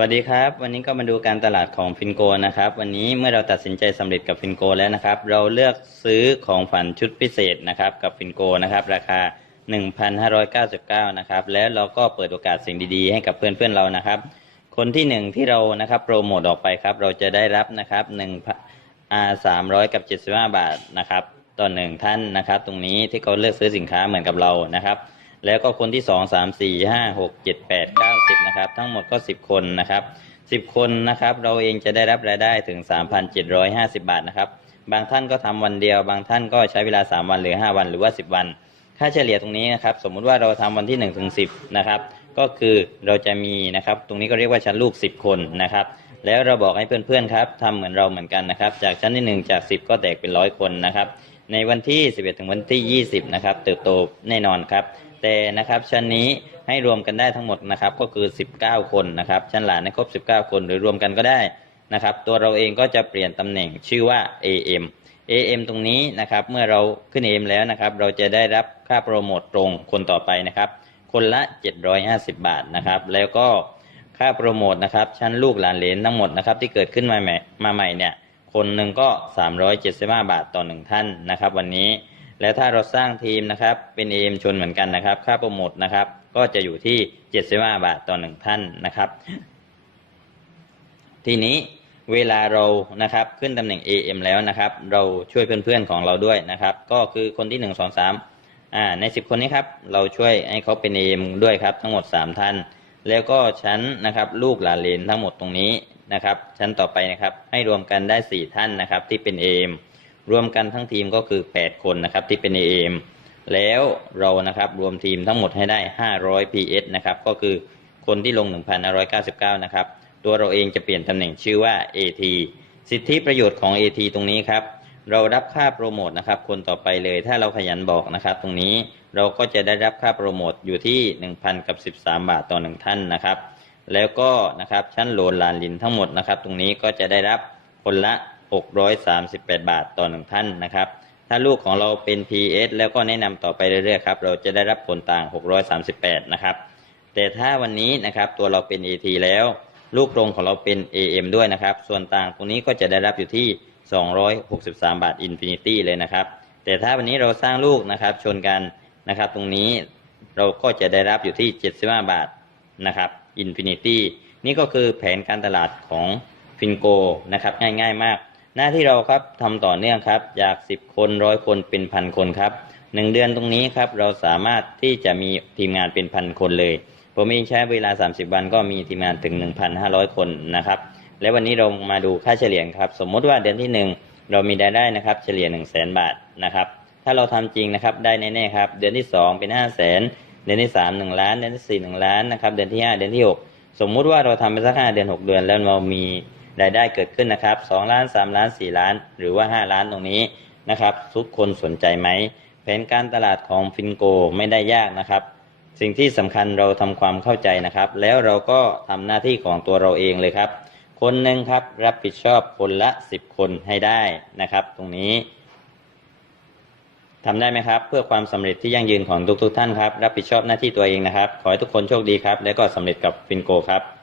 วัสดีครับ วันนี้ก็มาดูการตลาดของฟินโกนะครับ วันนี้เมื่อเราตัดสินใจสำเร็จกับฟินโกแล้วนะครับ เราเลือกซื้อของฝันชุดพิเศษนะครับ กับฟินโกนะครับ ราคา 1,599 นะครับ แล้วเราก็เปิดโอกาสสิ่งดีๆ ให้กับเพื่อนๆเรานะครับ คนที่หนึ่งที่เรานะครับโปรโมทออกไปครับ เราจะได้รับนะครับ1อ่า300 กับ 75 บาทนะครับต่อหนึ่งท่านนะครับ ตรงนี้ที่เขาเลือกซื้อสินค้าเหมือนกับเรานะครับ แล้วก็คนที่สองสามสี่ห้าหกเจ็ดแปดเก้าสิบนะครับ ทั้งหมดก็สิบคนนะครับสิบคนนะครับ เราเองจะได้รับรายได้ถึงสามพันเจ็ดร้อยห้าสิบาทนะครับ บางท่านก็ทำวันเดียว บางท่านก็ใช้เวลาสามวันหรือห้าวันหรือว่าสิบวัน ค่าเฉลี่ยตรงนี้นะครับ สมมุติว่าเราทำวันที่หนึ่งถึงสิบนะครับ ก็คือเราจะมีนะครับ ตรงนี้ก็เรียกว่าชั้นลูกสิบคนนะครับ แล้วเราบอกให้เพื่อนๆครับทำเหมือนเราเหมือนกันนะครับ จากชั้นที่หนึ่งจากสิบก็แตกเป็นร้อยคนนะครับในวันที่ 11 ถึงวันที่ 20 นะครับ เติบโตแน่นอนครับ ตนะครับ ชั้นนี้ให้รวมกันได้ทั้งหมดนะครับ ก็คือ 19 คนนะครับ ชั้นหลานให้ครบ 19 คน หรือรวมกันก็ได้นะครับ ตัวเราเองก็จะเปลี่ยนตำแหน่งชื่อว่า AM AM ตรงนี้นะครับ เมื่อเราขึ้น AM แล้วนะครับ เราจะได้รับค่าโปรโมทตรงคนต่อไปนะครับ คนละ 750 บาทนะครับ แล้วก็ค่าโปรโมทนะครับ ชั้นลูกหลานเลนทั้งหมดนะครับที่เกิดขึ้นมาใหม่มาใหม่เนี่ย คนหนึ่งก็ 375 บาทต่อหนึ่งท่านนะครับ วันนี้ แล้วถ้าเราสร้างทีมนะครับเป็นเอมชนเหมือนกันนะครับ ค่าโปรโมทนะครับ ก็จะอยู่ที่ 75 บาทต่อหนึ่งท่านนะครับ ทีนี้เวลาเรานะครับขึ้นตำแหน่ง AM แล้วนะครับ เราช่วยเพื่อนๆของเราด้วยนะครับ ก็คือคนที่ 1 2 3อ่าใน 10 คนนี้ครับ เราช่วยให้เขาเป็น AM ด้วยครับ ทั้งหมด 3 ท่าน แล้วก็ชั้นนะครับลูกหลานเลนทั้งหมดตรงนี้นะครับ ชั้นต่อไปนะครับให้รวมกันได้ 4 ท่านนะครับที่เป็น AM รวมกันทั้งทีมก็คือ 8 คนนะครับที่เป็น AM แล้วเรานะครับรวมทีมทั้งหมดให้ได้ 500 PS นะครับก็คือคนที่ลง 1,599 นะครับ ตัวเราเองจะเปลี่ยนตำแหน่งชื่อว่า AT สิทธิประโยชน์ของ AT ตรงนี้ครับ เรารับค่าโปรโมทนะครับ คนต่อไปเลยถ้าเราขยันบอกนะครับ ตรงนี้เราก็จะได้รับค่าโปรโมทอยู่ที่ 1,000 กับ 13 บาทต่อหนึ่งท่านนะครับ แล้วก็นะครับชั้นโหลนลานลินทั้งหมดนะครับ ตรงนี้ก็จะได้รับคนละ 638 บาทต่อหนึ่งท่านนะครับ ถ้าลูกของเราเป็น PS แล้วก็แนะนำต่อไปเรื่อยๆครับเราจะได้รับผลต่าง 638 นะครับ แต่ถ้าวันนี้นะครับตัวเราเป็น AT แล้ว ลูกโรงของเราเป็น AM ด้วยนะครับ ส่วนต่างตรงนี้ก็จะได้รับอยู่ที่ 263 บาท Infinity เลยนะครับ แต่ถ้าวันนี้เราสร้างลูกนะครับชนกันนะครับ ตรงนี้เราก็จะได้รับอยู่ที่ 75 บาทนะครับ Infinity นี่ก็คือแผนการตลาดของฟินโกนะครับง่ายๆมาก หน้าที่เราครับทำต่อเนื่องครับ จาก 10 คนร้อยคนเป็นพันคนครับหนึ่งเดือนตรงนี้ครับเราสามารถที่จะมีทีมงานเป็นพันคนเลยผมเองใช้เวลา 30 วันก็มีทีมงานถึง 1,500 คนนะครับ และวันนี้เรามาดูค่าเฉลี่ยครับ สมมุติว่าเดือนที่ 1 เรามีรายได้นะครับ เฉลี่ย 1 0 0 0 0แบาทนะครับ ถ้าเราทำจริงนะครับได้แน่ๆครับ เดือนที่ 2 เป็น 5 0 0 0 0 0 เดือนที่ 3 1 ล้าน เดือนที่ 4 1 ล้านนะครับ เดือนที่ 5 เดือนที่ 6 สมมุติว่าเราทำไปสัก5เดือน 6 เดือนแล้วเรามี รายได้เกิดขึ้นนะครับ2ล้าน3ล้าน4ล้าน หรือว่า5ล้านตรงนี้นะครับ ทุกคนสนใจไหมแผนการตลาดของฟินโกไม่ได้ยากนะครับ สิ่งที่สำคัญเราทำความเข้าใจนะครับ แล้วเราก็ทำหน้าที่ของตัวเราเองเลยครับ คนหนึ่งครับรับผิดชอบคนละ10คนให้ได้นะครับ ตรงนี้ทำได้ไหมครับ เพื่อความสำเร็จที่ยั่งยืนของทุกๆท่านครับ รับผิดชอบหน้าที่ตัวเองนะครับ ขอให้ทุกคนโชคดีครับ และก็สำเร็จกับฟินโกครับ